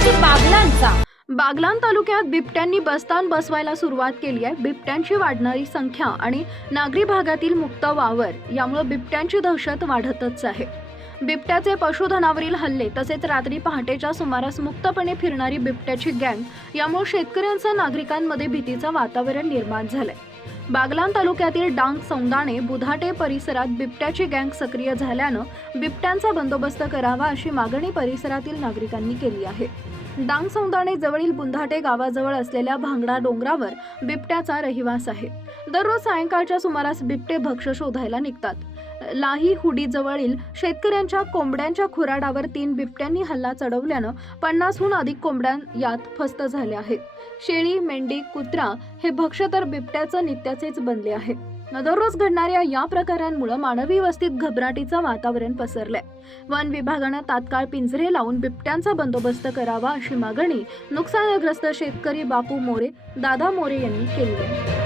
बागलांचा. बागलान तालुक्यात बिबट्यांनी बस्तान बसवायला सुरुवात केली आहे. बिबट्यांची वाढणारी संख्या आणि नागरी भागातील मुक्त वावर यामुळे बिबट्यांची दहशत वाढतच आहे. बिबट्याचे पशुधनावरील हल्ले तसेच रात्री पहाटेच्या सुमारास मुक्तपणे फिरणारी बिबट्याची गँग यामुळे शेतकऱ्यांसह नागरिकांमध्ये भीतीचं वातावरण निर्माण झालंय. बागलान तालुक्यातील डांग सौंदाणे बुधाटे परिसरात बिबट्याची गँग सक्रिय झाल्यानं बिबट्यांचा बंदोबस्त करावा अशी मागणी परिसरातील नागरिकांनी केली आहे. डांग सौंदाणे जवळील बुंधाटे गावाजवळ असलेल्या भांगडा डोंगरावर बिबट्याचा रहिवास आहे. दररोज सायंकाळच्या सुमारास बिबटे भक्ष शोधायला निघतात. लाही हुडी जवळील शेतकऱ्यांच्या कोंबड्यांच्या खुराडावर तीन बिबट्यांनी हल्ला चढवल्यानं पन्नासहून अधिक कोंबड्या यात फस्त झाल्या आहेत. शेळी मेंढी कुत्रा हे भक्ष तर बिबट्याचं नित्याचेच बनले आहे. दररोज घडणाऱ्या या प्रकारांमुळे मानवी वस्तीत घबराटीचं वातावरण पसरलंय. वन विभागानं तात्काळ पिंजरे लावून बिबट्यांचा बंदोबस्त करावा अशी मागणी नुकसानग्रस्त शेतकरी बापू मोरे दादा मोरे यांनी केली आहे.